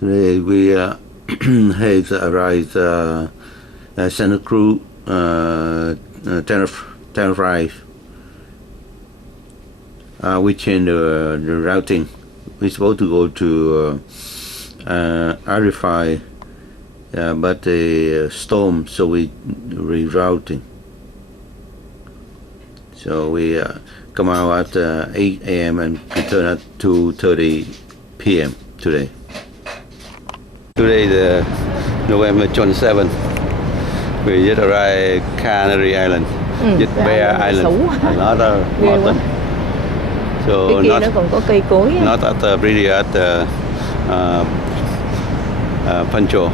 Today we have arrived Santa Cruz, Tenerife. We changed the routing. We're supposed to go to Arifai, but the storm, so we rerouting. So we come out at 8 a.m. and return at 2:30 p.m. today. Today, the November 27th, we just arrived Canary Island, just Bear Island, another mountain. So not, nó còn có cây cối. Not at the pretty at the Funchal,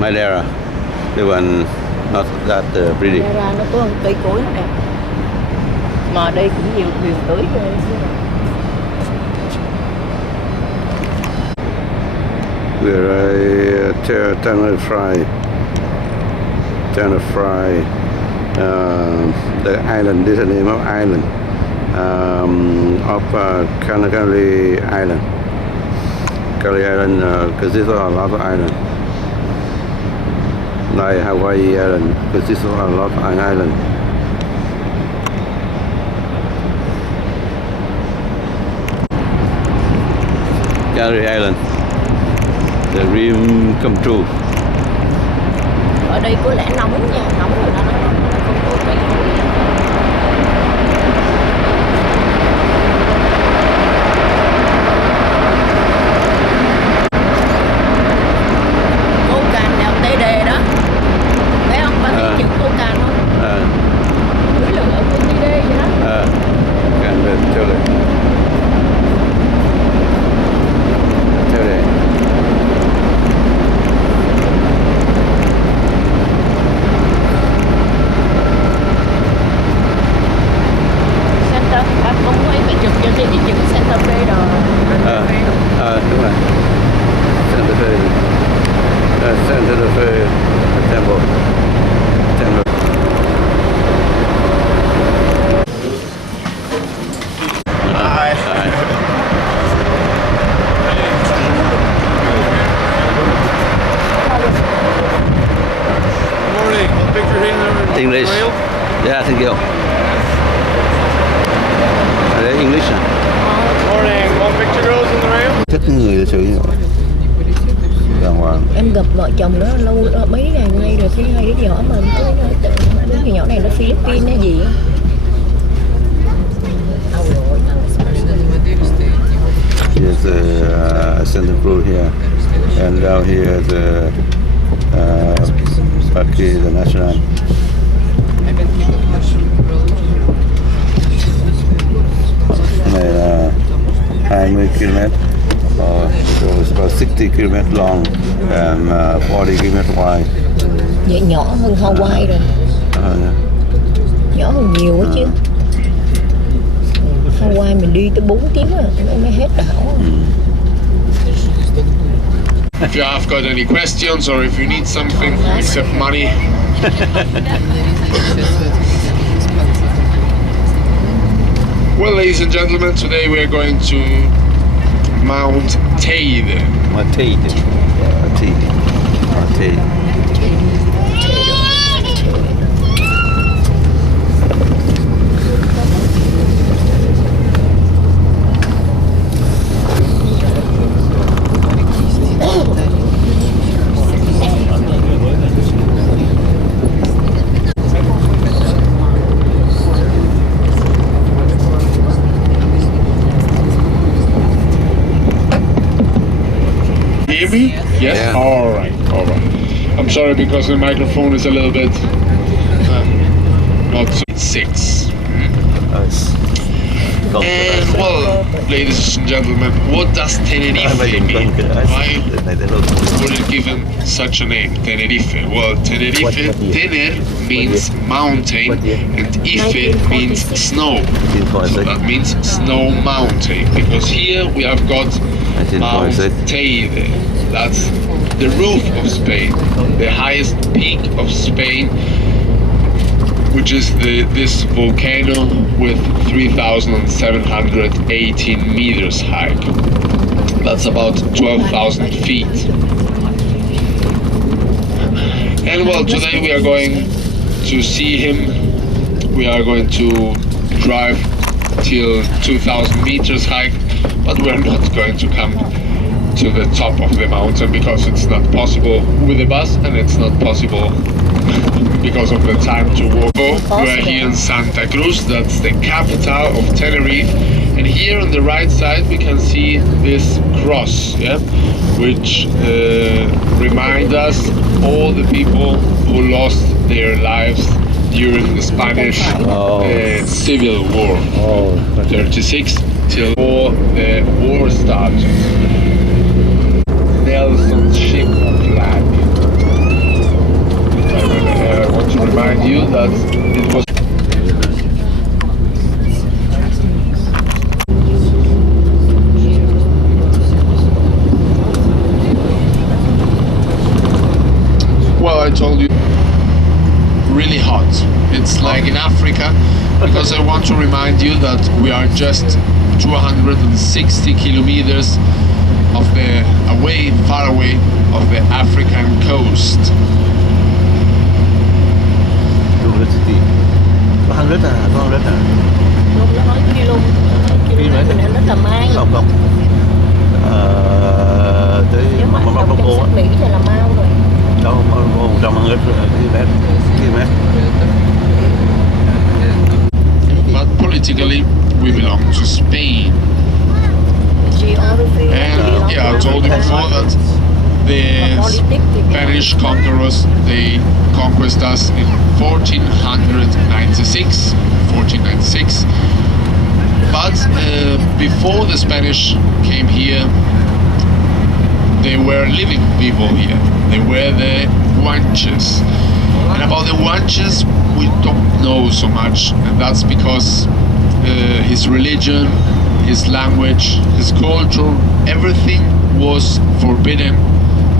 Madeira. The one not that pretty. Madeira nó có cây cối nó đẹp. Mà ở đây cũng nhiều thuyền tới rồi. We're at Tenerife, the island. This is the name of island of Canary Island. Canary Island, because there's a lot of islands, like Hawaii Island, because there's a lot of islands. Canary Island. The dream come true. Ở đây có lẽ nóng nha, nóng rồi nó không có cây cối. Cô Can đèo Tê Đề đó. Thấy không? Bạn thấy chữ cô Can không? Núi lửa ở Tê Đề vậy đó. Can đèo Tê Đề. Tê Đề. Đúng rồi. Santa Fe Temple. Hi. Morning. One picture here. English. Yeah, thank you. Are they English? Morning. One picture goes in the rail. Thích người lịch sự đàng hoàng. Em gặp vợ chồng nó lâu mấy ngày nay rồi, thấy hai đứa nhỏ mà cái nhỏ này nó Philippines hay gì á. Here's Santa Cruz here, and down here the Parque the National. này là 20 km. So it's about 60 km long and 40 km wide. Vậy nhỏ hơn Hawaii rồi. Yeah. Nhỏ hơn nhiều quá chứ. Hawaii mình đi tới 4 tiếng rồi mới hết đảo. If you have got any questions or if you need something except money. Well, ladies and gentlemen, today we are going to Mount Teide. Hear me? Yes? Yeah. All right. I'm sorry because the microphone is a little bit not so 6. And well, ladies and gentlemen, what does Tenerife mean? Why would it given such a name, Tenerife? Well, Tenerife, Tener means mountain and Ife means snow. So that means snow mountain, because here we have got Mount Teide. That's the roof of Spain, the highest peak of Spain, which is this volcano with 3,718 meters high. That's about 12,000 feet. And well, today we are going to see him. We are going to drive till 2,000 meters high, but we're not going to come to the top of the mountain because it's not possible with the bus, and it's not possible because of the time to walk. We're here in Santa Cruz, that's the capital of Tenerife, and here on the right side we can see this cross, yeah, which remind us all the people who lost their lives during the Spanish Civil War, 36 till the war started. Nelson's ship flag. I want to remind you that it was I told you, really hot. It's like in Africa, because I want to remind you that we are just 260 kilometers far away of the African coast. 200 à, 200 à? Lúc nó nói km mình nó Cà Mau. Không. Tới Morocco á. Mỹ thì là Mau rồi. Đâu, 100 km. But politically, we belong to Spain. And yeah, I told you before that the Spanish conquerors, they conquered us in 1496. But before the Spanish came here, they were living people here. They were the Funchals. And about the Funchals, we don't know so much, and that's because his religion, his language, his culture, everything was forbidden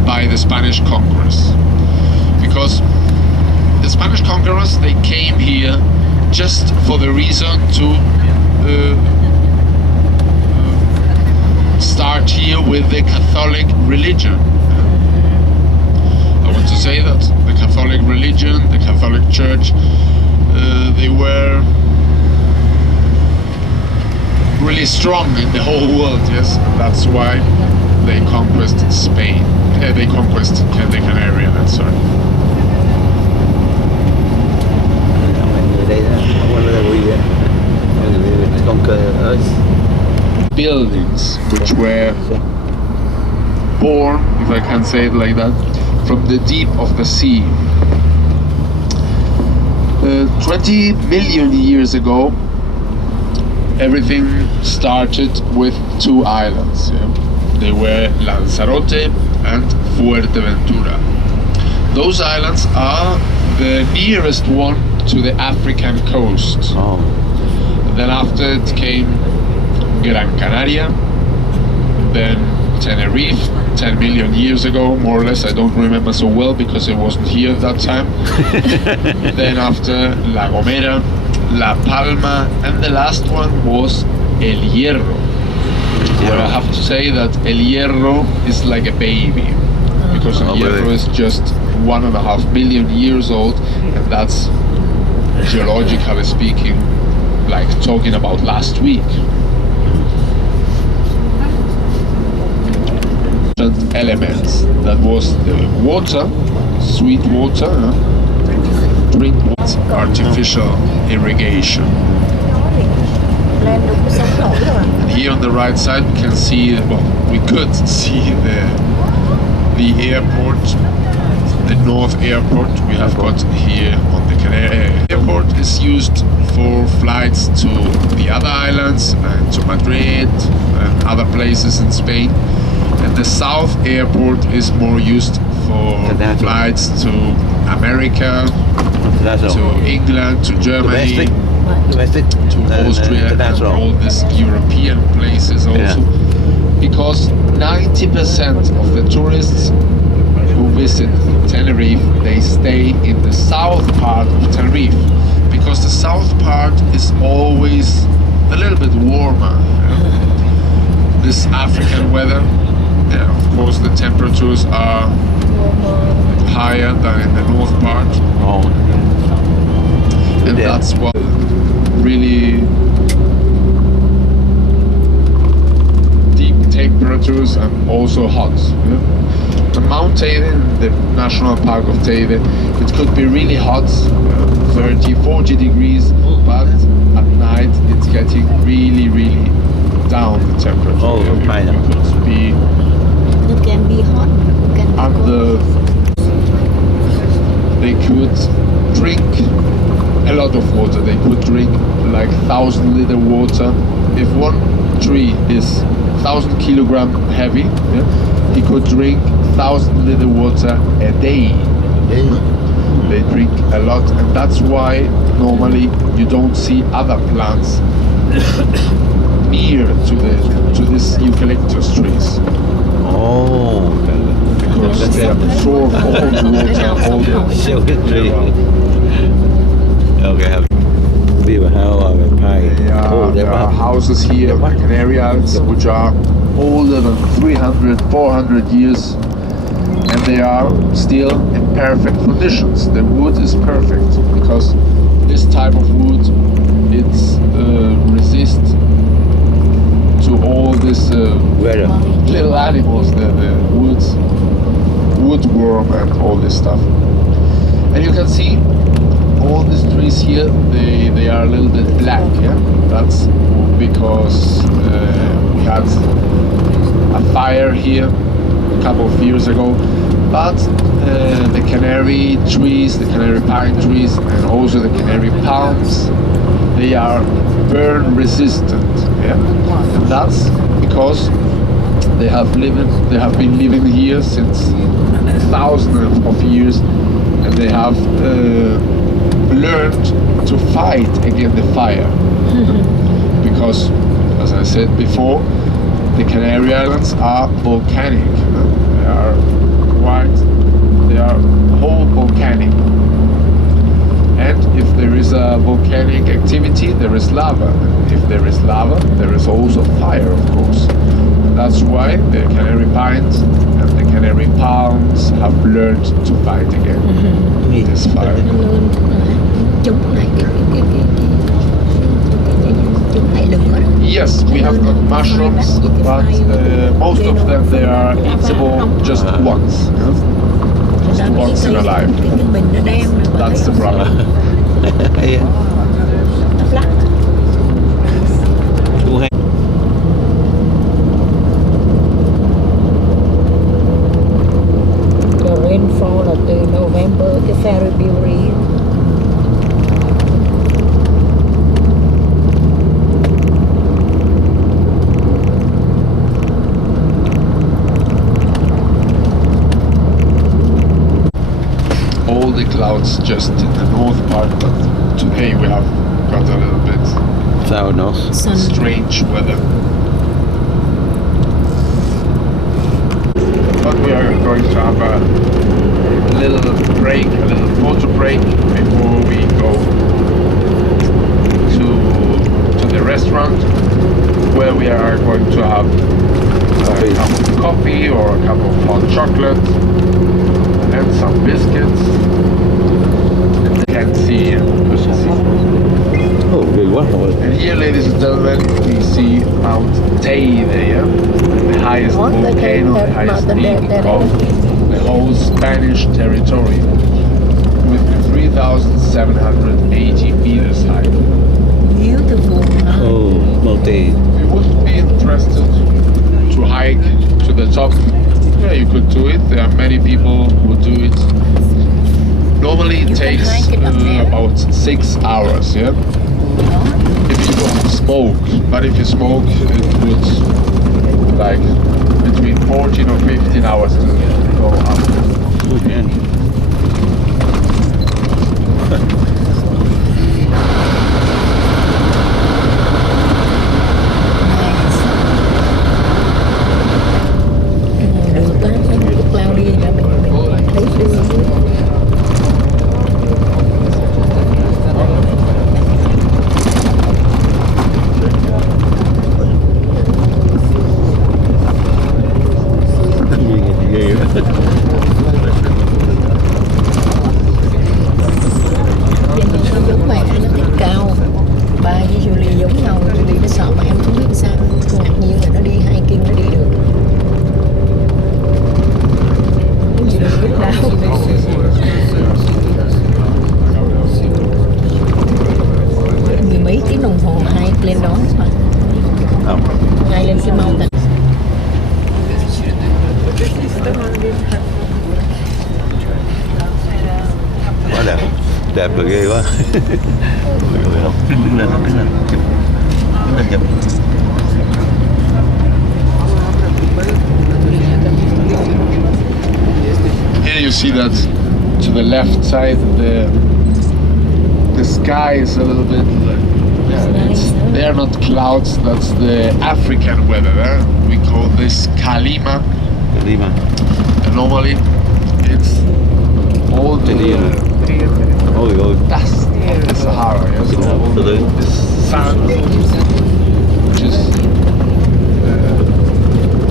by the Spanish conquerors. Because the Spanish conquerors, they came here just for the reason to start here with the Catholic religion. I want to say that the Catholic religion, the Catholic Church, they were really strong in the whole world, yes? That's why they conquered Spain. They conquered the Canary, that's sorry. Buildings which were born, if I can say it like that, from the deep of the sea. 20 million years ago, everything started with two islands. Yeah? They were Lanzarote and Fuerteventura. Those islands are the nearest one to the African coast. Oh. Then after it came Gran Canaria, then Tenerife, 10 million years ago, more or less. I don't remember so well because I wasn't here at that time. Then after La Gomera, La Palma, and the last one was El Hierro. Where I have to say that El Hierro is like a baby, because El Hierro is just 1.5 million years old, and that's geologically speaking, like talking about last week. Elements, that was the water, sweet water, drink water, artificial irrigation. And here on the right side we can see, well, we could see the airport, the North Airport we have got here on the Canary. The airport is used for flights to the other islands and to Madrid and other places in Spain. And the South Airport is more used for flights to America, to England, to Germany, to Austria, and all these European places also. Because 90% of the tourists who visit Tenerife, they stay in the south part of Tenerife. Because the south part is always a little bit warmer. this African weather. Yeah, of course the temperatures are higher than in the north part, Oh. and Yeah. that's what really deep temperatures and also hot. Yeah? The Mount Teide, the National Park of Teide, it could be really hot, 30, 40 degrees, but at night it's getting really, really down the temperature. Oh, You fine. could be It can be hot, it can be under. They could drink a lot of water. They could drink like 1,000-liter water. If one tree is 1,000 kilogram heavy, yeah, he could drink 1,000-liter water a day. They drink a lot, and that's why normally you don't see other plants near to this eucalyptus trees, Oh. because they absorb all the water, all the Siêu cái tree. Okay, have view how I pay. There are houses here in the Canary Islands which are older than 300, 400 years, and they are still in perfect conditions. The wood is perfect because this type of wood, it's resist to all this Weather. little animals, the woodworm and all this stuff. And you can see all these trees here, they are a little bit black, yeah? That's because we had a fire here a couple of years ago. But the canary trees, the canary pine trees, and also the canary palms, they are burn resistant, yeah? And that's because they have been living here since thousands of years, and they have learned to fight against the fire. Because, as I said before, the Canary Islands are volcanic. They are whole volcanic. And if there is a volcanic activity, there is lava. If there is lava, there is also fire, of course. That's why the canary pines and the canary palms have learned to fight against this fire. chống lại chống lại lửa đó. Yes, we have got mushrooms, but most of them they are eatable just once. Just once in a life. Cái bình nó đen nữa, bà That's thấy the không? problem. Nó lắc. The rainfall là từ November tới February. All the clouds just in the north part, but today we have got a little bit Sao nó? Sun. strange weather. But we are going to have a little break, a little photo break before we go to the restaurant, where we are going to have a cup of coffee or a cup of hot chocolate and some biscuits. And you can see, Oh, ghê quá rồi. and here, ladies and gentlemen, we see Mount Teide, yeah? The highest volcano, the highest peak of the whole Spanish territory, with 3,780 meters high. Beautiful. Oh, multi. If you wouldn't be interested to hike to the top, yeah, you could do it. There are many people who do it. Normally it You can takes hike it up there. about 6 hours, yeah? If you don't smoke, but if you smoke, it would like between 14 or 15 hours to go up. Again. Đường tốt, cái cloudy là mình thấy đường. lên đó mà. Không. Ngay lên cái mountain. Quá đẹp. Đẹp là ghê quá. Đứng lên, đứng lên. Đứng lên chụp. Here you see that to the left side the sky is a little bit they are not clouds, that's the African weather. We call this Kalima. Kalima. And normally it's all the Ôi ôi. dust of the Sahara. Yeah? So all the sand which is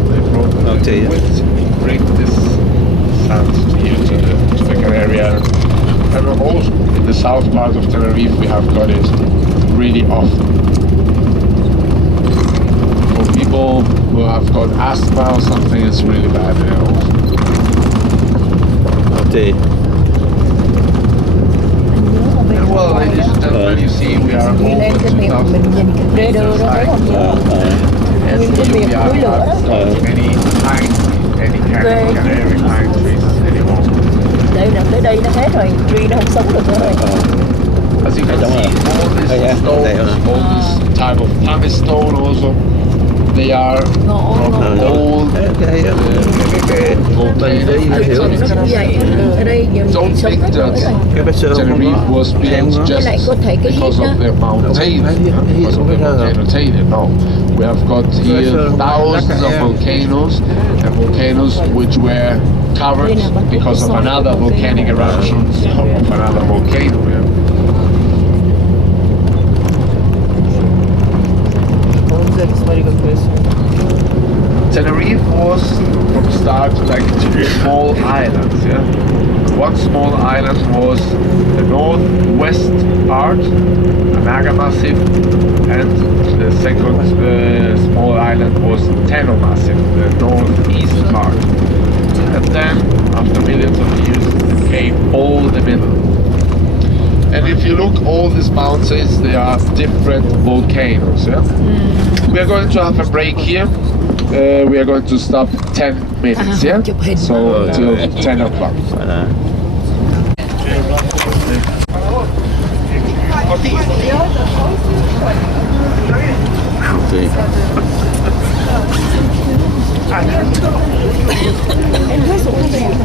they brought the wind bring this sand here to the Canary Islands. And also in the south part of Tenerife we have got it really often. For people who have got asthma or something, it's really bad there also. Okay. And well, ladies and gentlemen, you see we are Đi lên over cái miệng mình nhìn cái rê đơ đó thấy không? and Nguyên cái we miệng are núi lửa not đó. any pine, any canary pine trees anymore. Đây nè, tới đây nó hết rồi, tree nó không sống được nữa rồi. As you can see, all these stones, all this type of pumice stone also, they are from old volcanoes. Nó cũng vậy, ở đây giờ Don't mình sống think hết rồi. that Tenerife was built just because of the mountain, because of the volcano Taylor. No, we have got here thousands of volcanoes and volcanoes which were covered because of another volcanic eruption of another volcano. Yeah. That's very good question. Tenerife was from start like two small islands. Yeah, one small island was the northwest part, Anaga Massif, and the second small island was Teno Massif, the northeast part. And then, after millions of years, it came all the middle. And if you look all these mountains, they are different volcanoes. Yeah? We are going to have a break here. We are going to stop 10 minutes, yeah? So till 10 o'clock. Okay.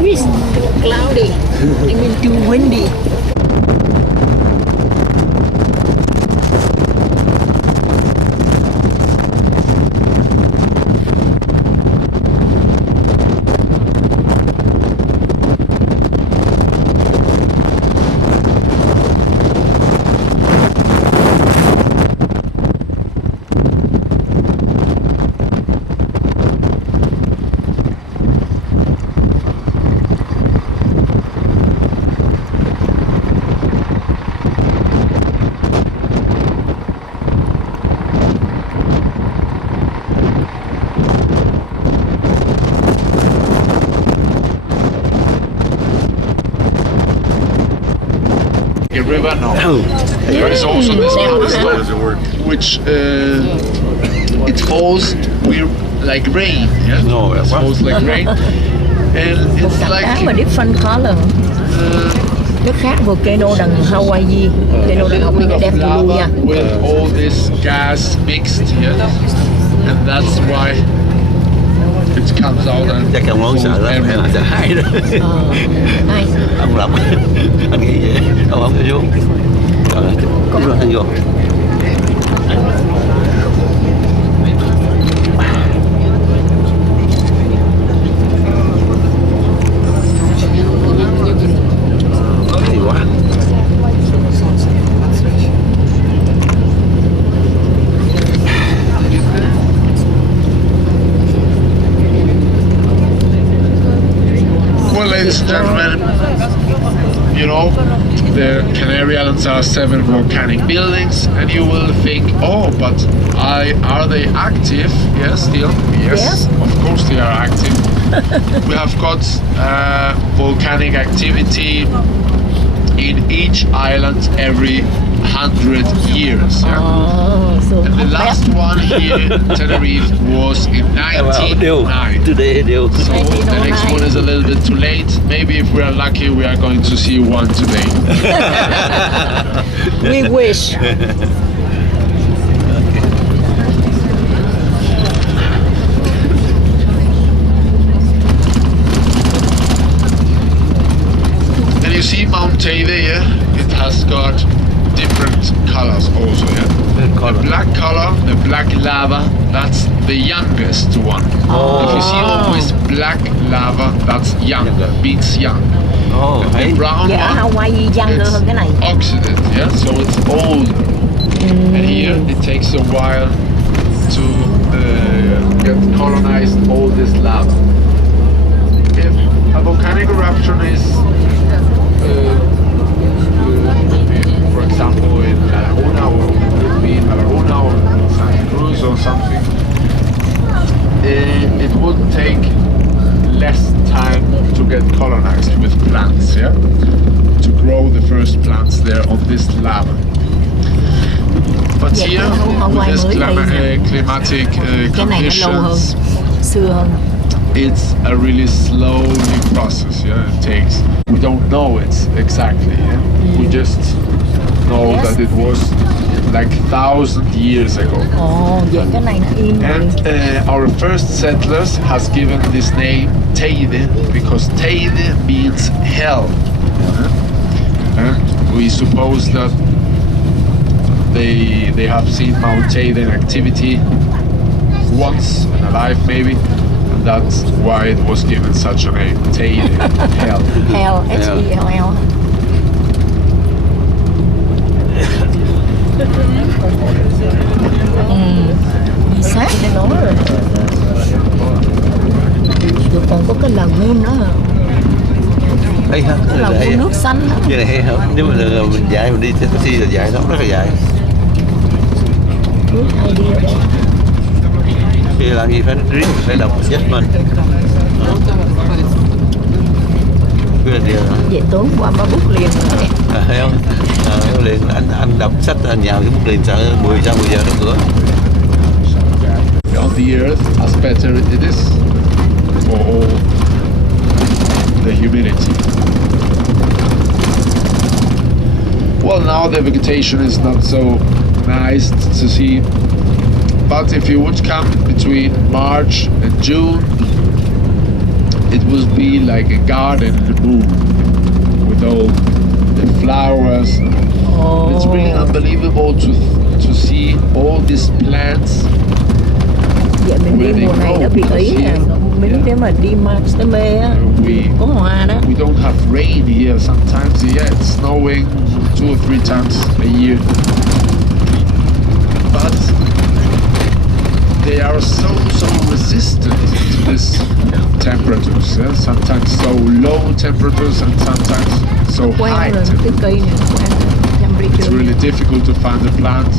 It's cloudy. I mean too windy. River, no. There is also this stone which it falls like rain. Yeah? No, it falls like rain, and it's Khác mà like different color. Nó khác volcano đằng Hawaii. Volcano đằng Hawaii đẹp blue nha. with all this gas mixed, yeah, and that's why it comes out and Chắc ông nói sợ lắm, hay là sợ hãi đó. Ai? Ông lắm. Anh nghĩ vậy. Ông vô. Rồi, vô anh vô. Hay quá. well, ladies and gentlemen, you know, the Canary Islands are 7 volcanic buildings, and you will think, oh, but are they active? Yes, still. Yes, of course they are active. We have got volcanic activity in each island every 100 years. Yeah? So And the one here in Tenerife was in 1909. Today đều. So the next one is a little bit too late. Maybe if we are lucky, we are going to see one today. We wish. And you see Mount Teide here? It has got different colors also, yeah? The black color, the black lava, that's the youngest one. If you see always black lava, that's young, means young. The brown Dạ, ở one, Hawaii younger hơn cái này. oxidant, yeah? So it's old. And here it takes a while to get colonized all this lava. If a volcanic eruption is for example in La Laguna, or would be in La Laguna or Santa Cruz or something, it would take less time to get colonized with plants, yeah? To grow the first plants there on this lava. But here, with this climatic conditions, Xưa hơn. it's a really slowly process, yeah? It takes, we don't know it exactly, yeah? We just know that it was like 1,000 years ago. Vậy cái này nó im rồi. And our first settlers has given this name Teide because Teide means hell. And we suppose that they have seen Mount Teide in activity once in a life maybe, and that's why it was given such a name, Teide, hell. Hell, H-E-L-L. Đi sát cho nó rồi. Rồi còn có cái lagoon nữa. Hay ha. Lagoon nước xanh đó. Như này hay không? Nếu mà mình chạy mình đi taxi là dài lắm, rất là dài. Nước hay đi ở đây. Khi làm gì phải drink, phải đọc judgment. Vậy tối qua ba bút liền rồi. Thấy không? Liền anh đọc sách anh vào cái bút liền sợ 10 giờ nó cửa. On the earth, as better it is for all the humidity. Well, now the vegetation is not so nice to see, but if you would come between March and June, it would be like a garden in the moon with all the flowers. It's really unbelievable to see all these plants. Vậy mình đi mùa này nó bị ý nè. Mình nếu mà đi March tới May á, có hoa đó. We don't have rain here sometimes. Yeah, it's snowing 2 or 3 times a year. But they are so resistant to this temperatures. Yeah? Sometimes so low temperatures and sometimes so high temperatures. It's really difficult to find the plant.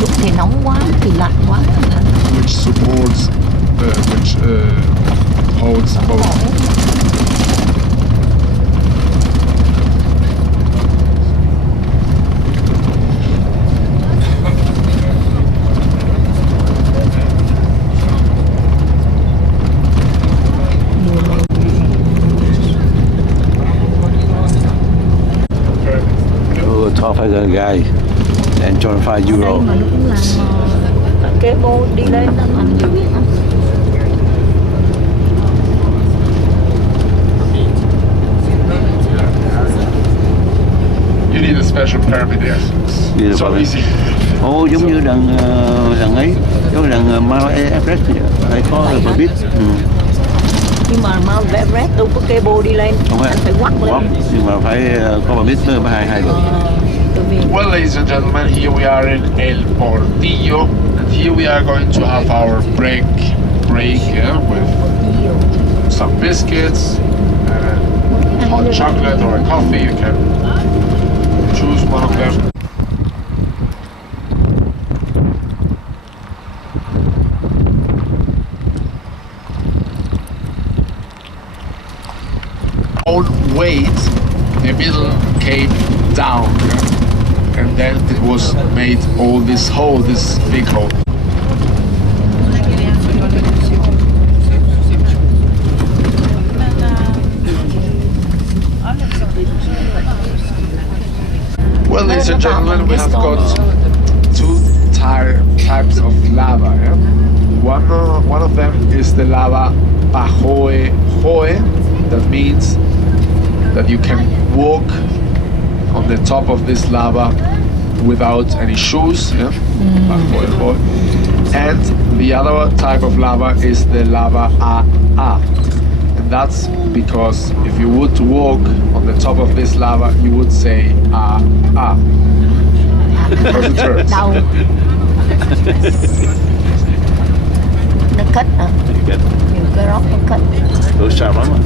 Lúc thì nóng quá, thì lạnh quá. Which supports, holds both. $12 guy and €25. Mà nó cũng làm kế bô đi lên đó mà nhiều biết không? You need a special permit there. It's so easy. Giống như đằng ấy, giống đằng Mount Everest phải có permit. Nhưng mà Mount Everest đâu có cable đi lên, anh phải quắt lên. Nhưng mà phải có permit mới hai được. Well, ladies and gentlemen, here we are in El Portillo, and here we are going to have our break with some biscuits, hot chocolate or a coffee. You can choose one of them. All weight, the middle came down, and then was made all this hole, this big hole. Well, ladies and gentlemen, we have got two types of lava. Yeah? One of them is the lava ahoe hoe. That means that you can walk on the top of this lava without any shoes. Yeah? And the other type of lava is the lava a. And that's because if you would walk on the top of this lava, you would say because it hurts. Đau. Nó cất hả? Nhiều cái rock nó cất. Đồ sạc lắm à.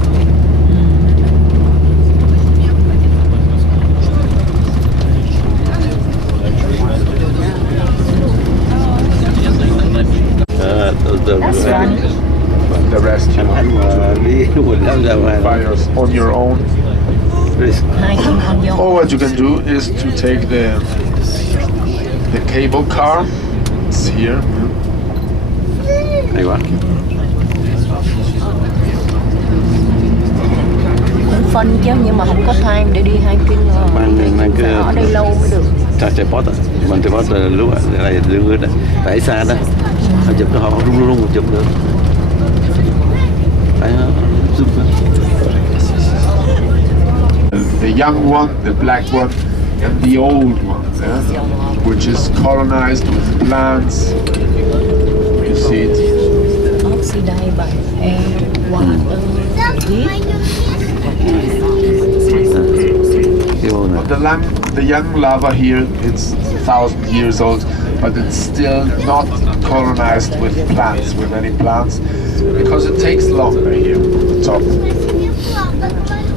That's fun. The rest you fires on your own. Or what you can do is to take the cable car. It's here. Hay quá. Cũng phân chứ nhưng mà không có time để đi hiking. Mang cái ở đây lâu mới được. tripod á, bằng tripod lúc này đưa đó, phải xa đó, họ chụp nó họ rung chụp được. Phải zoom. The young one, the black one, and the old one, yeah? Which is colonized with plants. You see it. Oxidized by air, water, heat. The young lava here, it's 1,000 years old, but it's still not colonized with plants, with any plants, because it takes longer here at the top.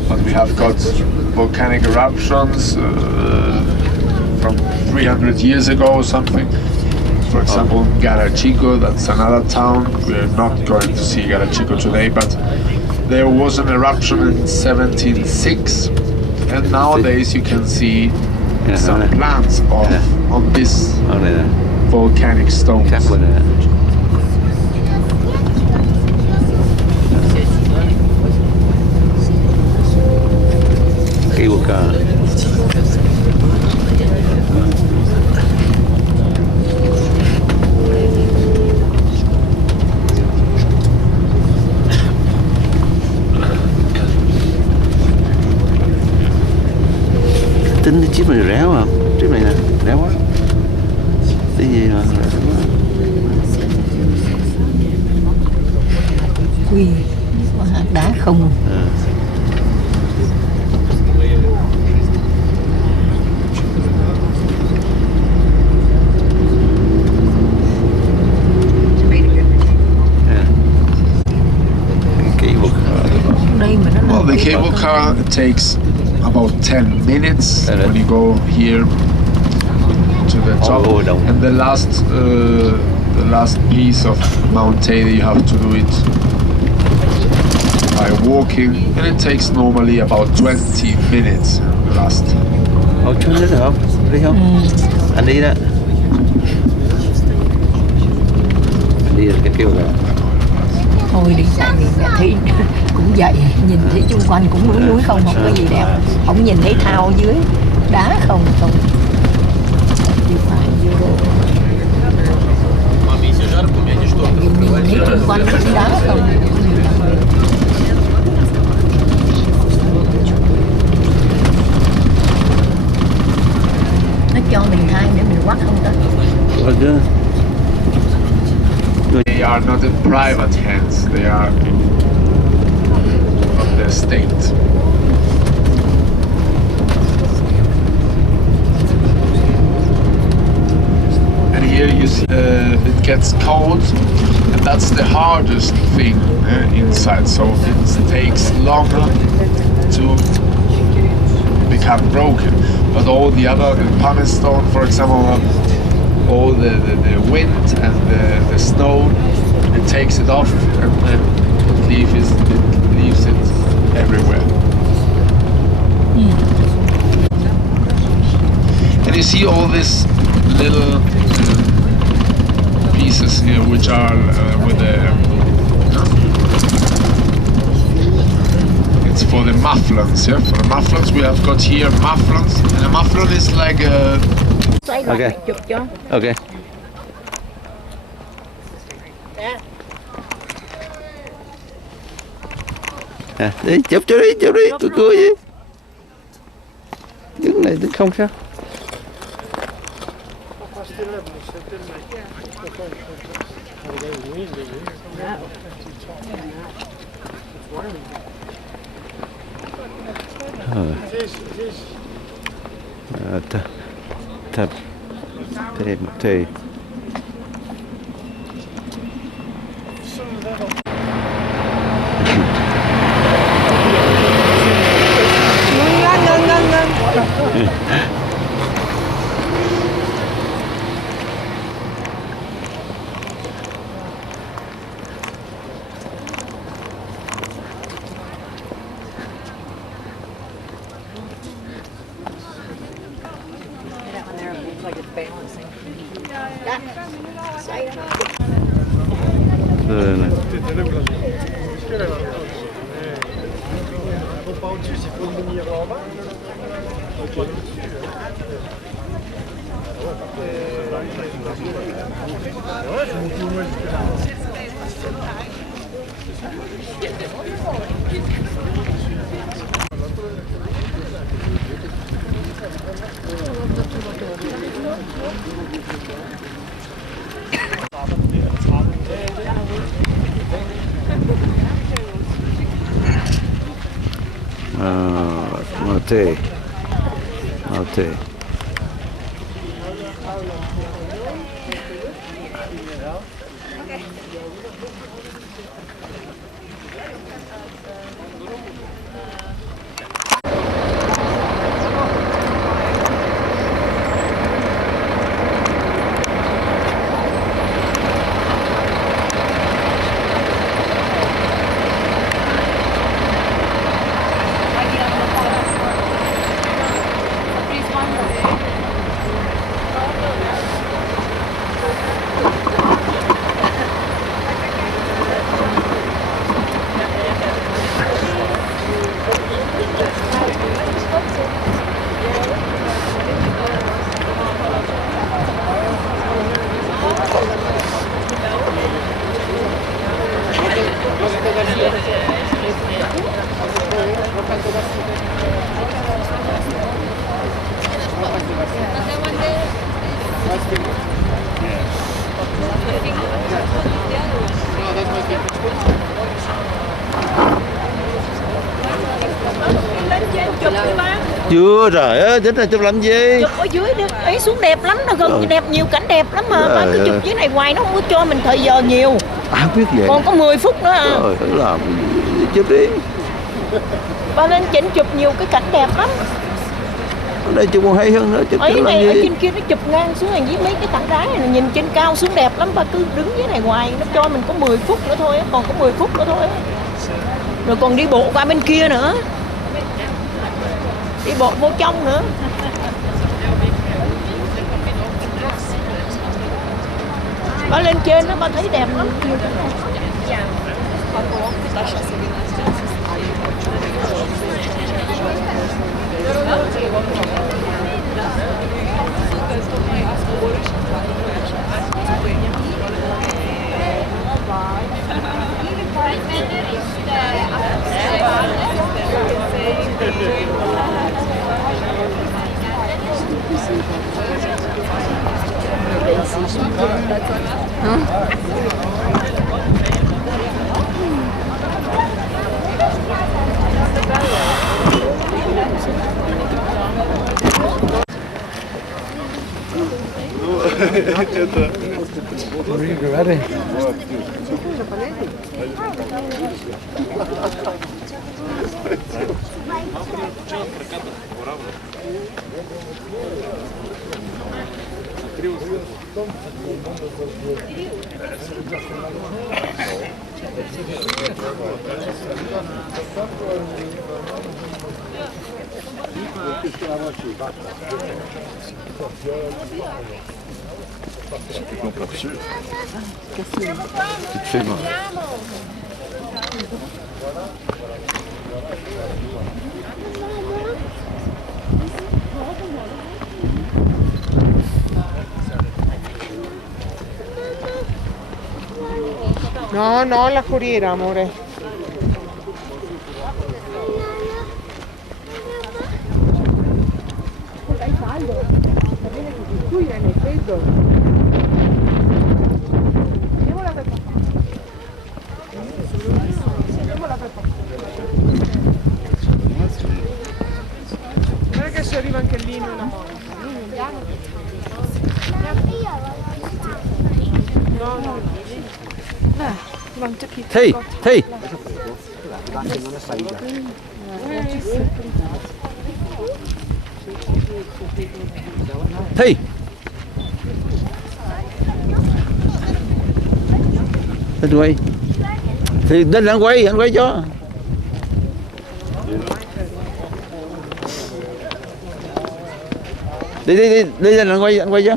But we have got volcanic eruptions from 300 years ago or something. For example, Garachico, that's another town. We're not going to see Garachico today, but there was an eruption in 1706, and nowadays you can see some plants on this volcanic stones. Cable car. Tính cái chip này rẻ quá không? Chip này nè, rẻ quá. Cái gì mà rẻ quá. Ui, có hạt đá không? Well, the cable car takes about 10 minutes when you go here to the top, and the last piece of Mount Taylor you have to do it by walking, and it takes normally about 20 minutes. The last. Chú đến được không? Đi không? Anh đi đó. Anh đi cái kêu là. Thôi đi, tại vì mẹ thấy cũng vậy, nhìn thấy xung quanh cũng núi không có gì đẹp, không nhìn thấy thao dưới đá không đi phải vô đồ, nhìn thấy xung quanh cũng đá không. Nó cho mình time để mình quắt không tới. They are not in private hands, they are of the state. And here you see it gets cold, and that's the hardest thing inside, so it takes longer to become broken. But all the other, pumice stone for example, all the wind and the snow, it takes it off and it leaves it everywhere. Can you see all these little pieces here, which are with the? It's for the mufflons, yeah. For the mufflons, we have got here mufflons, and a mufflon is like a. Okay. Okay. À, đi chụp cho đi, tôi cười gì. Đứng này tôi không sao. Thật thế thì Mate. Chưa rồi, tính là chụp làm gì? Chụp ở dưới đi, ấy xuống đẹp lắm, nó gần đẹp, nhiều cảnh đẹp lắm mà. Ba cứ chụp dưới này hoài nó không có cho mình thời giờ nhiều. À, biết vậy. Còn có 10 phút nữa à. Rồi, phải làm chụp đi. Ba lên chỉnh chụp nhiều cái cảnh đẹp lắm. Ở đây chụp còn hay hơn nữa, chụp ấy làm này gì? ở trên kia nó chụp ngang xuống này với mấy cái tảng đá này, nhìn trên cao xuống đẹp lắm. Ba cứ đứng dưới này hoài, nó cho mình có 10 phút nữa thôi, còn có 10 phút nữa thôi. Rồi còn đi bộ qua bên kia nữa. Đi bộ vô trong nữa. Ba lên trên đó ba thấy đẹp lắm. Absolument. No, no, la corriera, amore. Guarda che se arriva anche lì una No, no. Thi, Thi. Thi. Anh quay. Thì đến anh quay cho. Đi lên anh quay cho.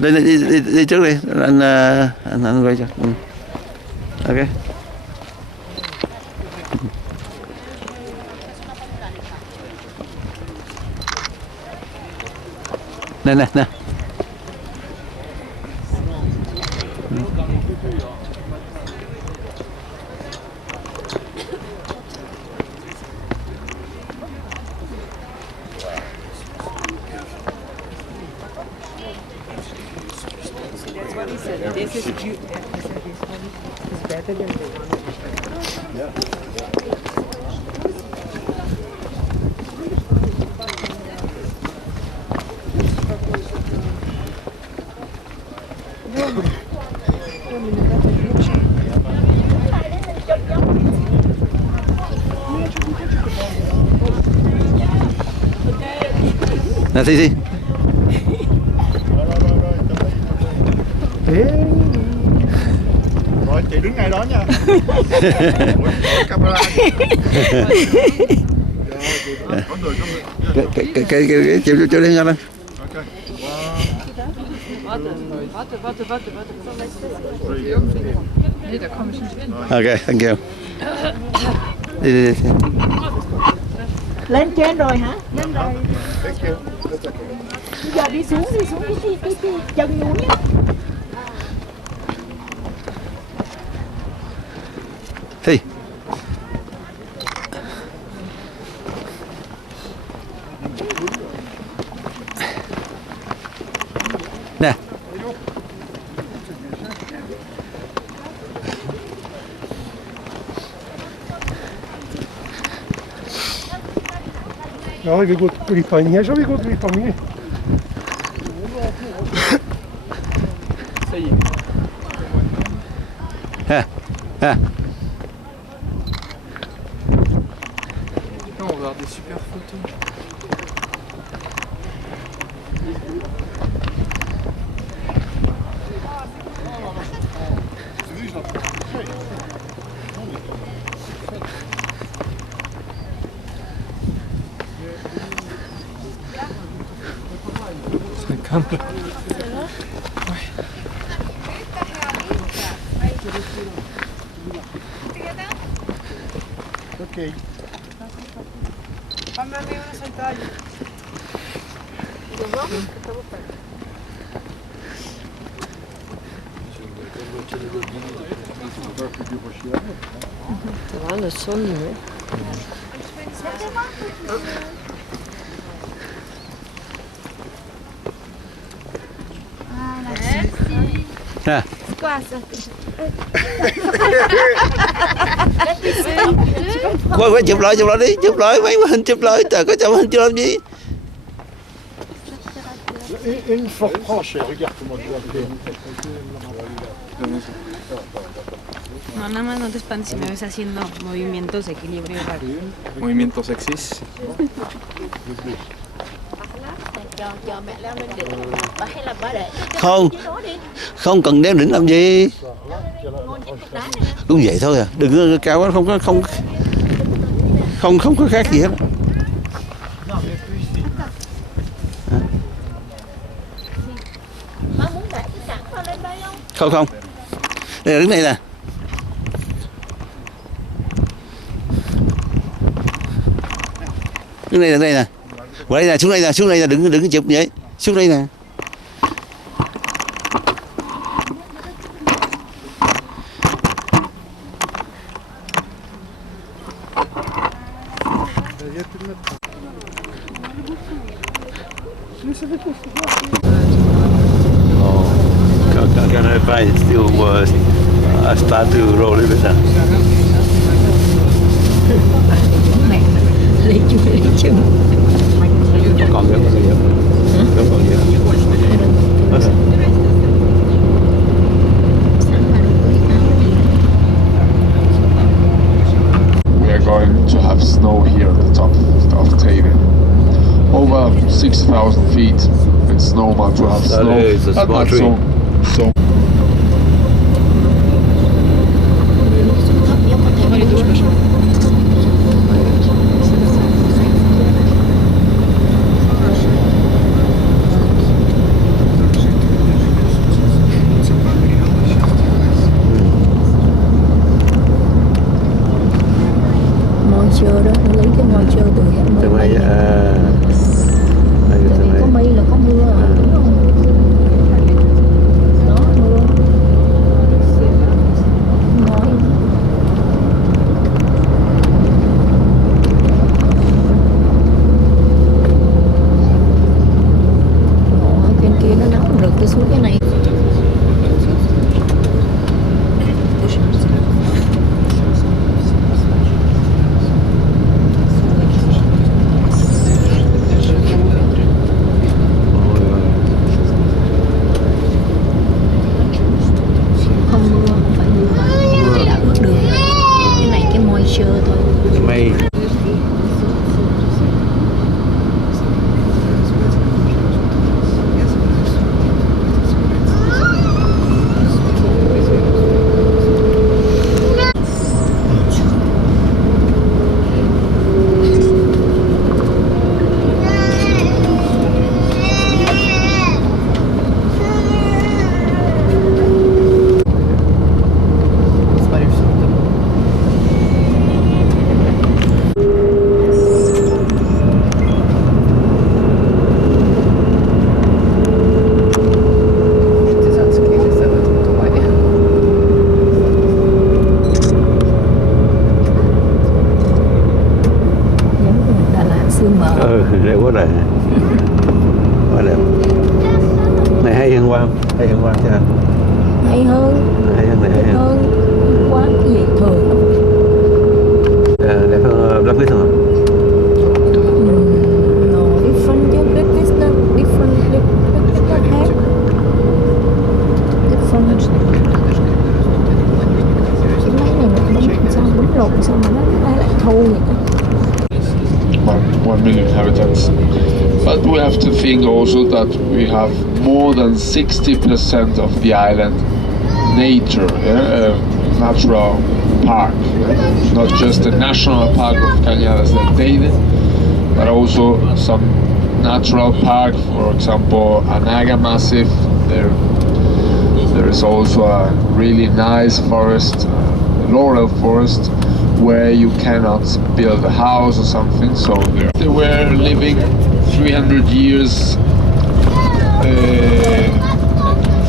Đi trước đi, anh quay cho. Ừ. Ok. Nè. This is cute. It's better than the one. Yeah. Nè Thi. Rồi chị đứng ngay đó nha. Camera. Cái chịu đi nha. Ok, thank you. Đi. Lên trên rồi hả? Lên rồi. Bây giờ đi xuống cái chân núi á. Thi. Nè. Ja, vi går klippa in här så vi går klippa med. Ha. On va avoir des super photos. Okej. Fammi una saltaglia. Trovando sogno, eh? Nè. Quay chụp lại đi, chụp lại mấy hình chụp lại, trời có chụp hình chưa làm gì? Une forte franche, regarde comment tu vas faire. No, nada más no te espantes si me ves haciendo movimientos de equilibrio raro. Movimientos sexys. Cho mẹ leo lên đỉnh. Bà hay là bà để Không, không cần đeo đỉnh làm gì. Cũng vậy thôi à, đừng có cao quá, không có khác gì hết. Má muốn để cái sẵn vào lên đây không? Không, đây là đứng đây nè. Đứng đây nè, qua đây nè, xuống đây nè, đừng có chụp vậy, xuống đây nè. Canary flight is still worse. I start to roll a bit now. Mẹ lấy chừng. Còn nữa, còn gì không? Còn gì không? We are going to have snow here at the top of Tavin. Over 6,000 feet in snow melt to have That snow. is a But smart not tree. so Monster đó, nó lấy cái monster từ Từ mây à. Có mây là có mưa à, đúng không? Đó, mưa. Nói. Ở bên kia nó nóng được, tôi xuống cái này. Mây. Đẹp quá này. Quá đẹp. Này hay hơn qua không? Hay hơn qua chứ hả? Hay hơn. Hay hơn này, hay hơn. Quá cái gì thường lắm. Đẹp hơn Black Beast không? No, different chứ, Black Beast nó different, Black Beast nó khác. Different. Cái máy này nó bấm lộn sao mà nó lại thô vậy đó. 1 million inhabitants. But we have to think also that we have more than 60% of the island nature, natural park, not just the national park of Cañadas del Teide, but also some natural park, for example, Anaga Massif. There is also a really nice forest, laurel forest, where you cannot build a house or something. So they were living 300 years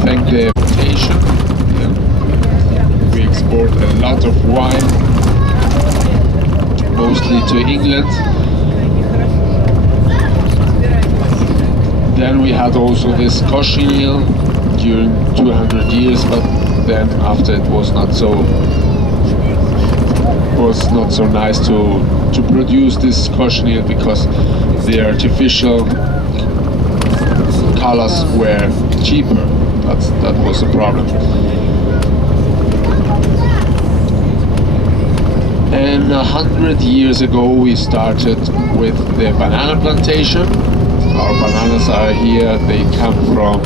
thanks to the plantation. We export a lot of wine, mostly to England. Then we had also this cochineal during 200 years, but then after it was not so nice to produce this cochineal because the artificial colors were cheaper. That was the problem. And 100 years ago we started with the banana plantation Our bananas are here. They come from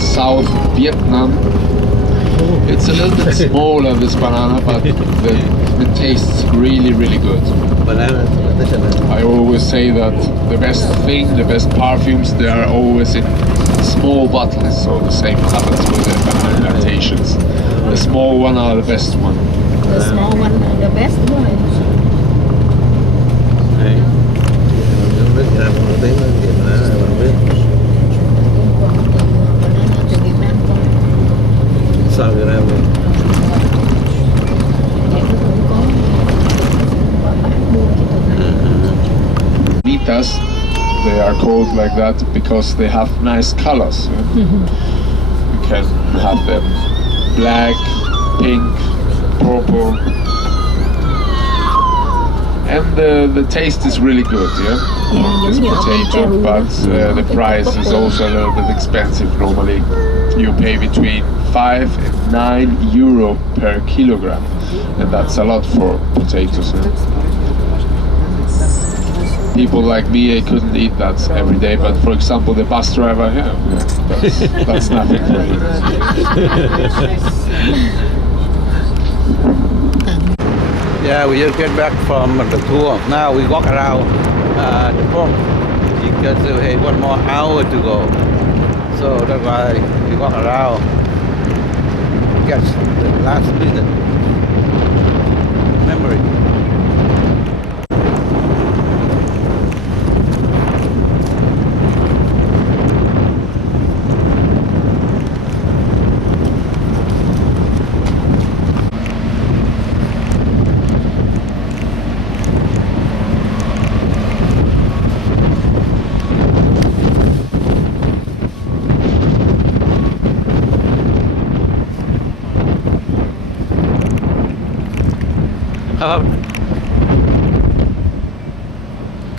South Vietnam. It's a little bit smaller, this banana, but the taste's really, really good. I always say that the best thing, the best perfumes, they are always in small bottles, so the same happens with the banana plantations. The small one are the best one. The small one are the best one. Sao Việt Nam vậy? Nitas, they are called like that because they have nice colors. You can have them black, pink, purple, and the taste is really good, this potato, but the price is also a little bit expensive. Normally you pay between 5 and 9 euro per kilogram, and that's a lot for potatoes. People like me, I couldn't eat that every day, but for example the bus driver here, that's nothing for me. Yeah, we just get back from the tour. Now we walk around the park because we have 1 more hour to go. So that's why we walk around, get the last minute memory.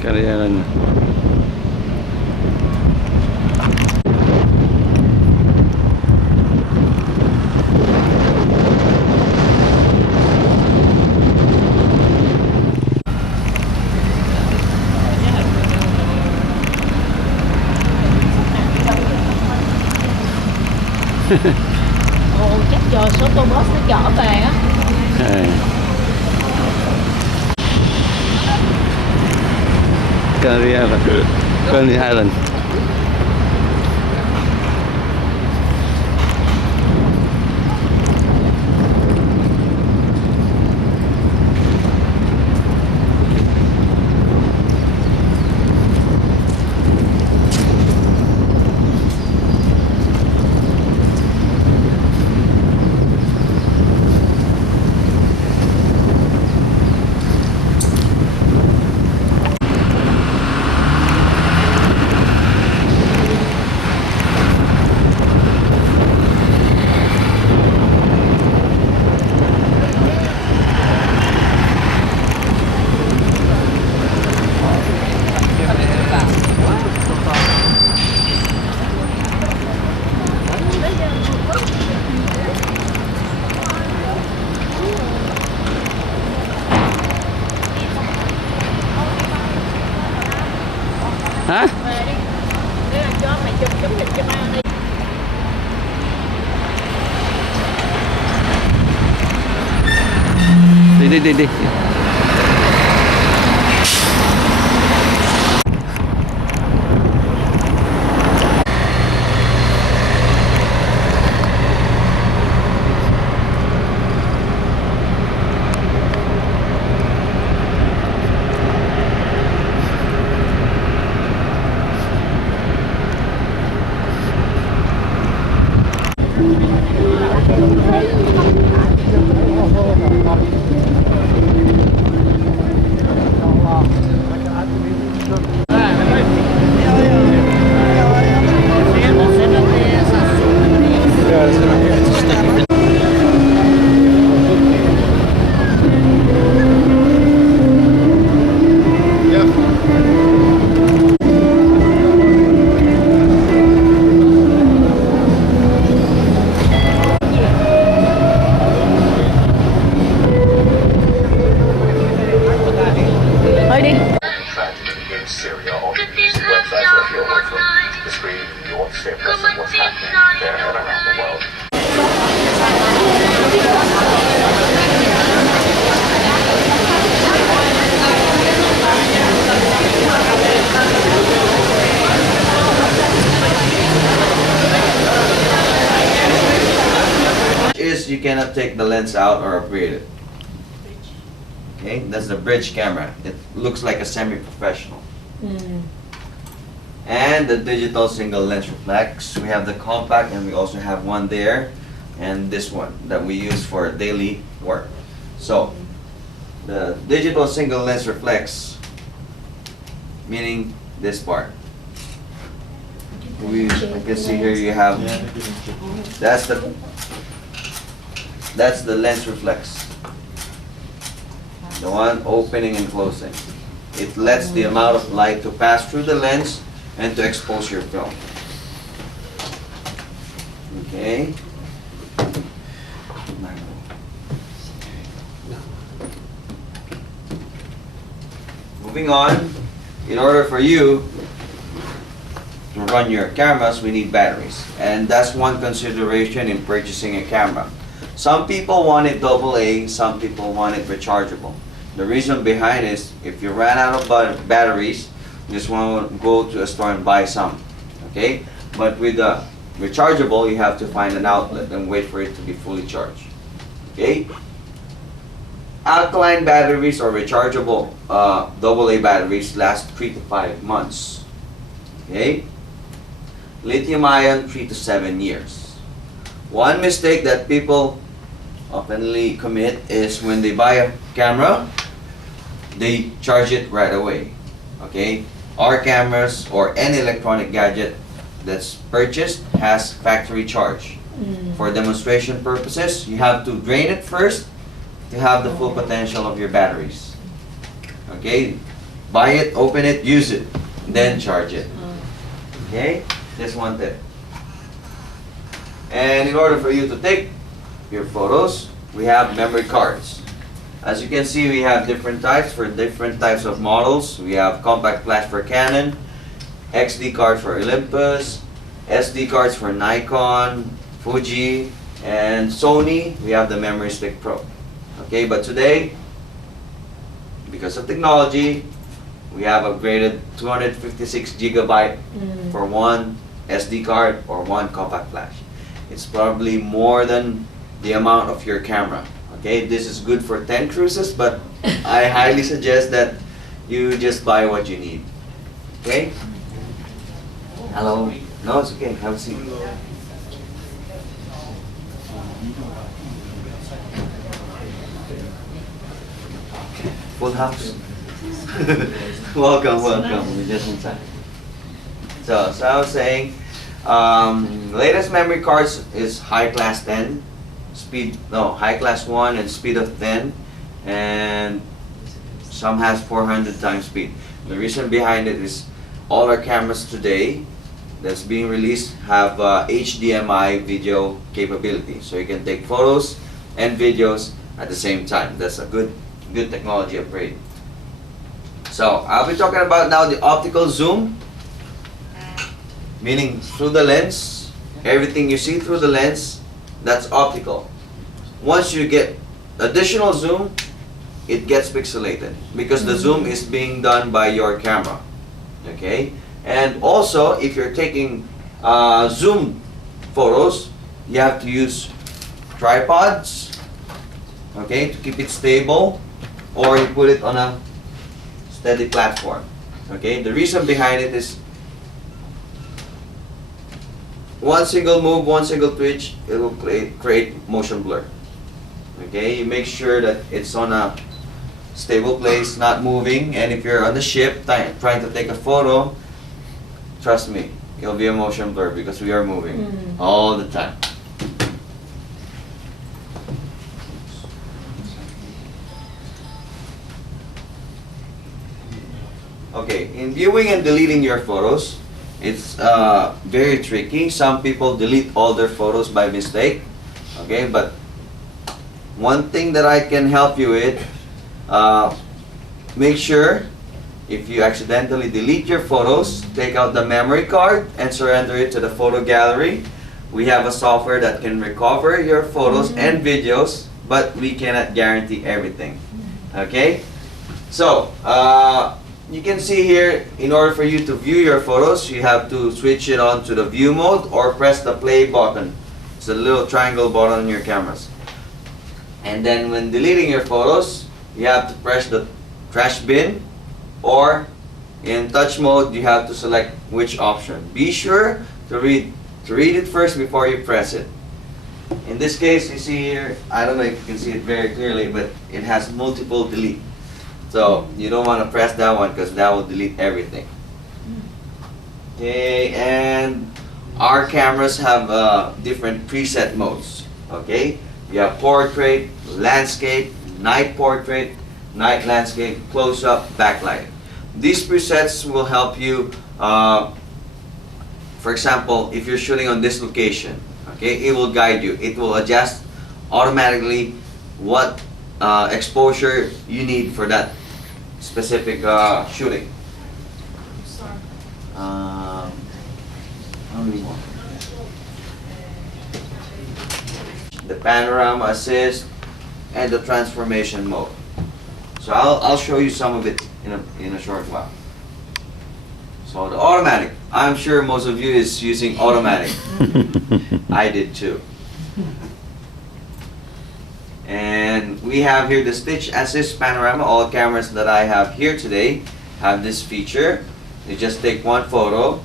Canary. Ồ, chắc chờ số tô boss nó chở về á. Canary Island. Canary Island. Hả? Cho mày chụp hình cho ba đi. Đi. Thôi đi. Syria or use the website if you're safeness of what's happening there and around the world. Is you cannot take the lens out or upgrade it. Okay, that's the bridge camera. It looks like a semi-professional. And the digital single lens reflex. We have the compact and we also have one there, and this one that we use for daily work. So the digital single lens reflex, meaning this part. I can see here you have, that's the lens reflex. The one opening and closing. It lets the amount of light to pass through the lens and to expose your film. Okay. Moving on, in order for you to run your cameras, we need batteries. And that's one consideration in purchasing a camera. Some people want it AA, some people want it rechargeable. The reason behind is if you ran out of batteries, you just want to go to a store and buy some. Okay? But with the rechargeable, you have to find an outlet and wait for it to be fully charged. Okay? Alkaline batteries or rechargeable AA batteries last 3 to 5 months. Okay? Lithium ion 3 to 7 years. One mistake that people oftenly commit is when they buy a camera, they charge it right away. Okay? Our cameras or any electronic gadget that's purchased has factory charge. For demonstration purposes, you have to drain it first to have the full potential of your batteries. Okay? Buy it, open it, use it, then charge it. Okay? Just one tip. And in order for you to take your photos, we have memory cards. As you can see, we have different types for different types of models. We have compact flash for Canon, XD card for Olympus, SD cards for Nikon, Fuji, and Sony. We have the Memory Stick Pro. Okay, but today, because of technology, we have upgraded 256 gigabyte for one SD card or one compact flash. It's probably more than the amount of your camera. Okay, this is good for 10 cruises, but I highly suggest that you just buy what you need. Okay? Hello? No, it's okay. Have a seat. Full house. Welcome, welcome. We're just inside. So I was saying, latest memory cards is high class 10. High class 1 and speed of 10, and some has 400 times speed. The reason behind it is all our cameras today that's being released have HDMI video capability, so you can take photos and videos at the same time. That's a good technology upgrade. So I'll be talking about now the optical zoom, meaning through the lens. Everything you see through the lens, that's optical. Once you get additional zoom, it gets pixelated because the zoom is being done by your camera. Okay? And also, if you're taking zoom photos, you have to use tripods, okay, to keep it stable, or you put it on a steady platform. Okay? The reason behind it is one single move, one single twitch, it will create motion blur. Okay, you make sure that it's on a stable place, not moving, and if you're on the ship trying to take a photo, trust me, it'll be a motion blur because we are moving all the time. Okay, in viewing and deleting your photos, it's very tricky. Some people delete all their photos by mistake. Okay, but one thing that I can help you with, make sure if you accidentally delete your photos, take out the memory card and surrender it to the photo gallery. We have a software that can recover your photos and videos, but we cannot guarantee everything. Okay? So, you can see here, in order for you to view your photos, you have to switch it on to the view mode or press the play button. It's a little triangle button on your cameras. And then when deleting your photos, you have to press the trash bin, or in touch mode, you have to select which option. Be sure to read it first before you press it. In this case, you see here, I don't know if you can see it very clearly, but it has multiple delete. So you don't want to press that one because that will delete everything. Okay, and our cameras have different preset modes. Okay, you have portrait, landscape, night portrait, night landscape, close-up, backlight. These presets will help you, for example, if you're shooting on this location, okay, it will guide you. It will adjust automatically what exposure you need for that specific shooting. How many more? The panorama assist and the transformation mode. So I'll show you some of it in a short while. So the automatic, I'm sure most of you is using automatic. I did too. And we have here the stitch assist panorama. All cameras that I have here today have this feature. You just take one photo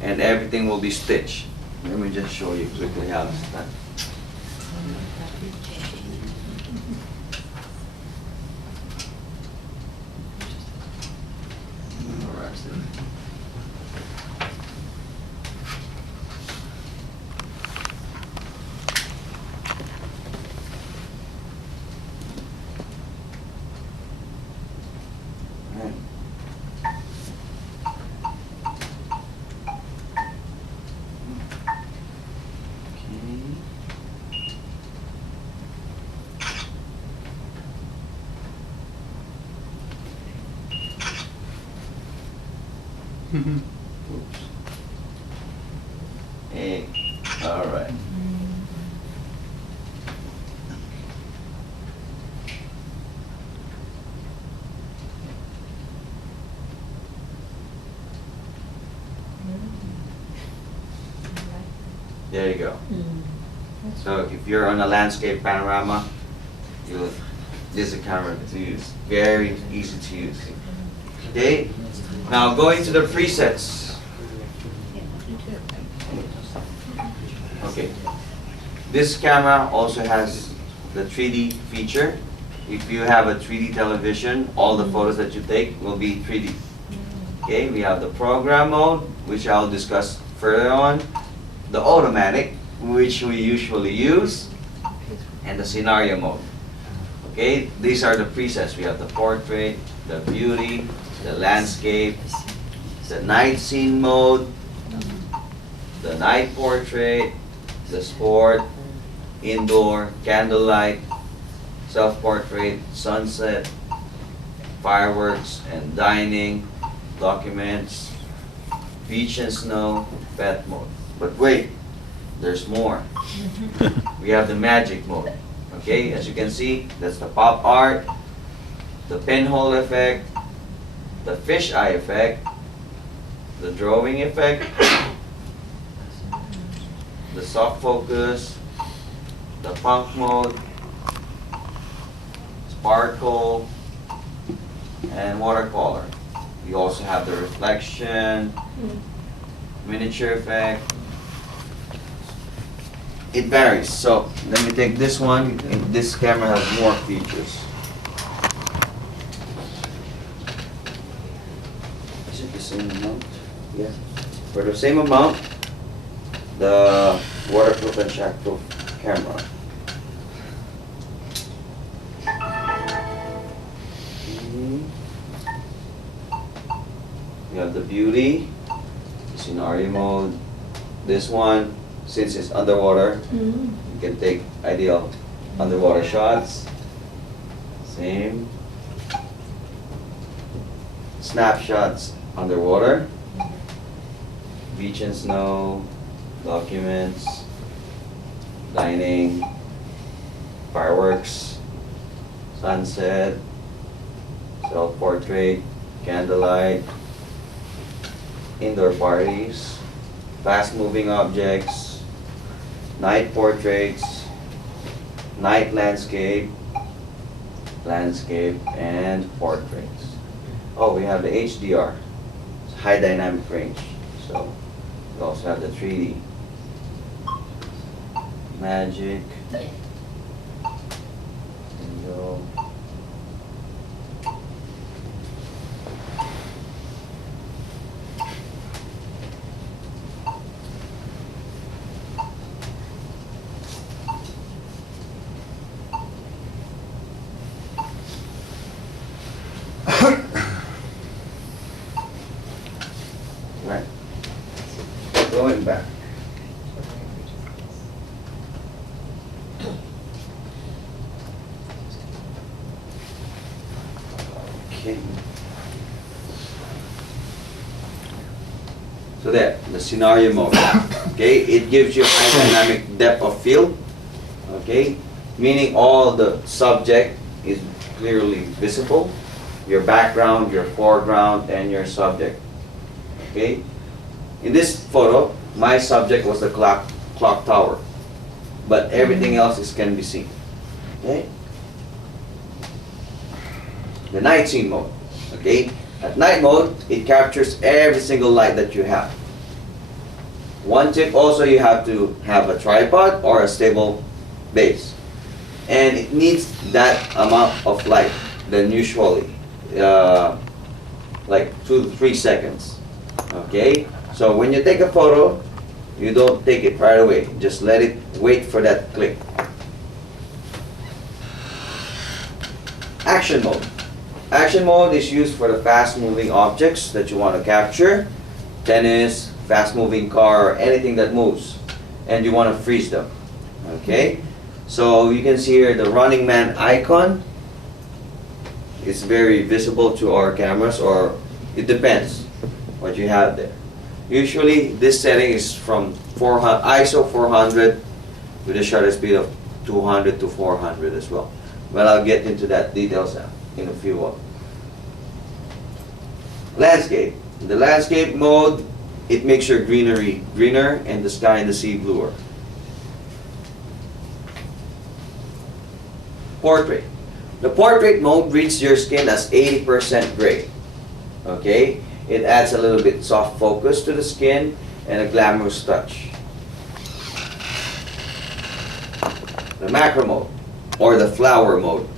and everything will be stitched. Let me just show you quickly how it's done. Oops. Hey, all right. There you go. So if you're on a landscape panorama, this is a camera to use. Very easy to use. Okay. Now going to the presets. Okay. This camera also has the 3D feature. If you have a 3D television, all the photos that you take will be 3D. Okay, we have the program mode, which I'll discuss further on. The automatic, which we usually use, and the scenario mode. Okay, these are the presets. We have the portrait, the beauty, the landscape, the night scene mode, the night portrait, the sport, indoor, candlelight, self-portrait, sunset, fireworks and dining, documents, beach and snow, pet mode. But wait, there's more. We have the magic mode. Okay, as you can see, that's the pop art, the pinhole effect, the fisheye effect, the drawing effect, the soft focus, the funk mode, sparkle, and watercolor. You also have the reflection, miniature effect. It varies. So let me take this one. This camera has more features. Is it the same amount? Yeah. For the same amount, the waterproof and shockproof camera. We have the beauty, scenario mode. This one, since it's underwater, you can take ideal underwater shots. Same. snapshots underwater, beach and snow, documents, dining, fireworks, sunset, self-portrait, candlelight, indoor parties, fast-moving objects, night portraits, night landscape, and portraits. Oh, we have the HDR, it's high dynamic range. So we also have the 3D, magic, window. Right. Going back. Okay. So there, the scenario mode. Okay, it gives you high dynamic depth of field. Okay, meaning all the subject is clearly visible. Your background, your foreground, and your subject. Okay, in this photo, my subject was the clock tower, but everything else can be seen. Okay, the night scene mode. Okay, at night mode, it captures every single light that you have. One tip also, you have to have a tripod or a stable base, and it needs that amount of light than usually, like 2 to 3 seconds. Okay, so when you take a photo, you don't take it right away. Just let it wait for that click. Action mode. Action mode is used for the fast-moving objects that you want to capture. Tennis, fast-moving car, or anything that moves, and you want to freeze them. Okay, so you can see here the running man icon. It's very visible to our cameras, or it depends what you have there. Usually this setting is from ISO 400 with a shutter speed of 200 to 400 as well. Well, I'll get into that details in a few. Landscape. The landscape mode, it makes your greenery greener and the sky and the sea bluer. Portrait. The portrait mode reads your skin as 80% gray. Okay? It adds a little bit soft focus to the skin and a glamorous touch. The macro mode, or the flower mode.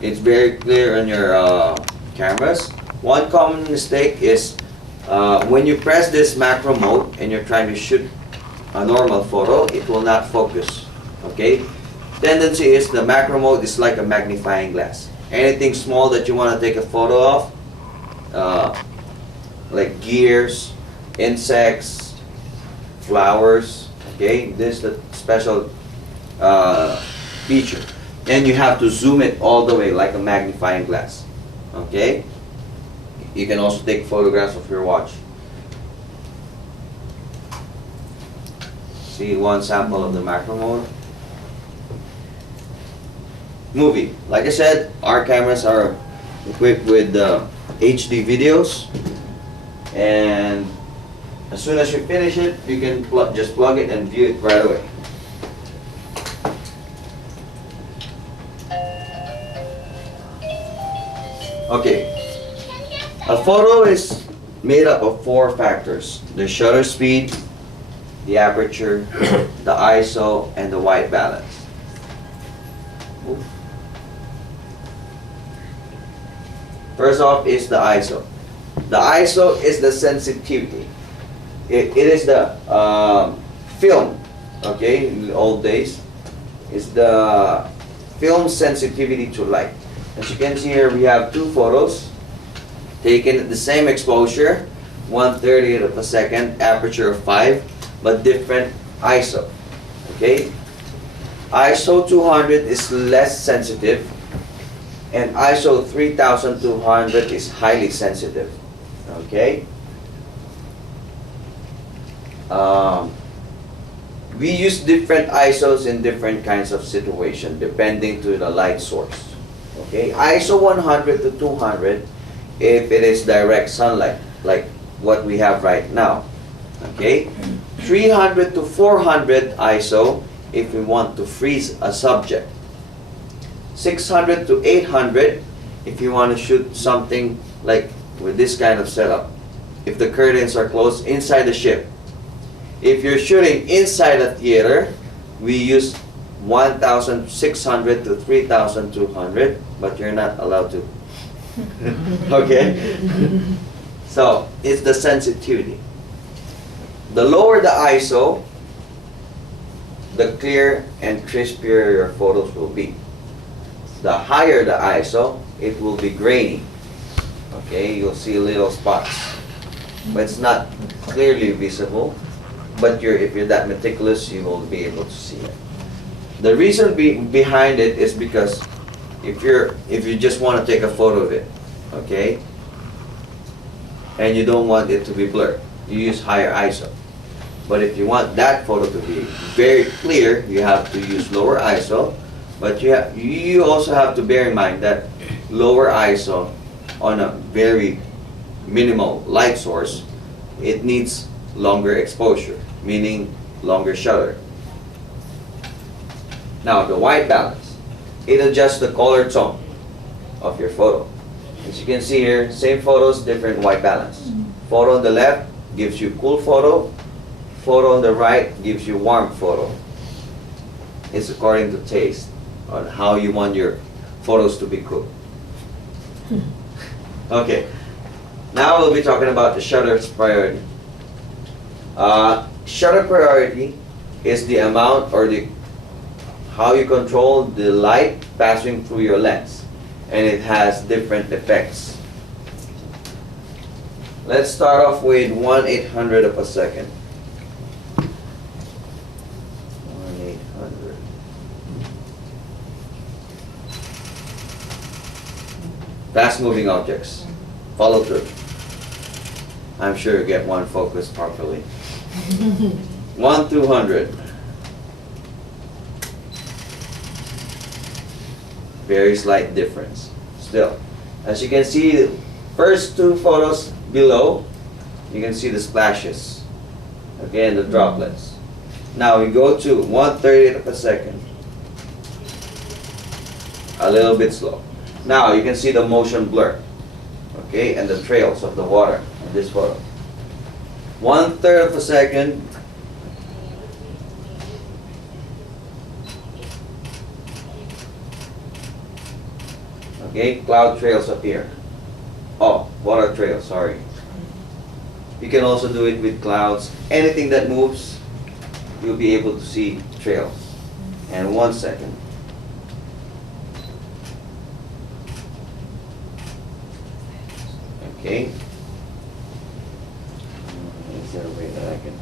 It's very clear on your cameras. One common mistake is when you press this macro mode and you're trying to shoot a normal photo, it will not focus. Okay? Tendency is the macro mode is like a magnifying glass. Anything small that you want to take a photo of, like gears, insects, flowers, okay, this is the special feature. And you have to zoom it all the way like a magnifying glass. Okay? You can also take photographs of your watch. See one sample of the macro mode. Movie. Like I said, our cameras are equipped with HD videos, and as soon as you finish it, you can just plug it and view it right away. Okay, a photo is made up of 4 factors: the shutter speed, the aperture, the ISO, and the white balance. First off is the ISO. The ISO is the sensitivity. It is the film, okay, in the old days. It's the film sensitivity to light. As you can see here, we have 2 photos taken at the same exposure, 1/30th of a second, aperture of 5, but different ISO. Okay? ISO 200 is less sensitive, and ISO 3200 is highly sensitive. Okay. We use different ISOs in different kinds of situation depending to the light source. Okay, ISO 100 to 200 if it is direct sunlight, like what we have right now. Okay, 300 to 400 ISO if we want to freeze a subject. 600 to 800 if you want to shoot something like with this kind of setup. If the curtains are closed inside the ship. If you're shooting inside a theater, we use 1,600 to 3,200, but you're not allowed to. Okay? So, it's the sensitivity. The lower the ISO, the clear and crispier your photos will be. The higher the ISO, it will be grainy. Okay, you'll see little spots. But it's not clearly visible. But if you're that meticulous, you will be able to see it. The reason behind it is because if you just want to take a photo of it, okay, and you don't want it to be blurred, you use higher ISO. But if you want that photo to be very clear, you have to use lower ISO. But you also have to bear in mind that lower ISO on a very minimal light source, it needs longer exposure, meaning longer shutter. Now the white balance, it adjusts the color tone of your photo. As you can see here, same photos, different white balance. Photo on the left gives you cool photo, photo on the right gives you warm photo. It's according to taste on how you want your photos to be cool. Okay, now we'll be talking about the shutter's priority. Shutter priority is the amount or how you control the light passing through your lens, and it has different effects. Let's start off with 1/800 of a second. 1/800. Fast moving objects. Follow through. I'm sure you get one focused properly. 1/200. Very slight difference. Still, as you can see, the first two photos below, you can see the splashes. Again, the droplets. Now we go to 1/30 of a second. A little bit slow. Now you can see the motion blur. Okay, and the trails of the water in this photo. 1/3 of a second. Okay, cloud trails appear. Oh, water trails, sorry. You can also do it with clouds. Anything that moves, you'll be able to see trails. And 1 second. Okay. Is there a way that I can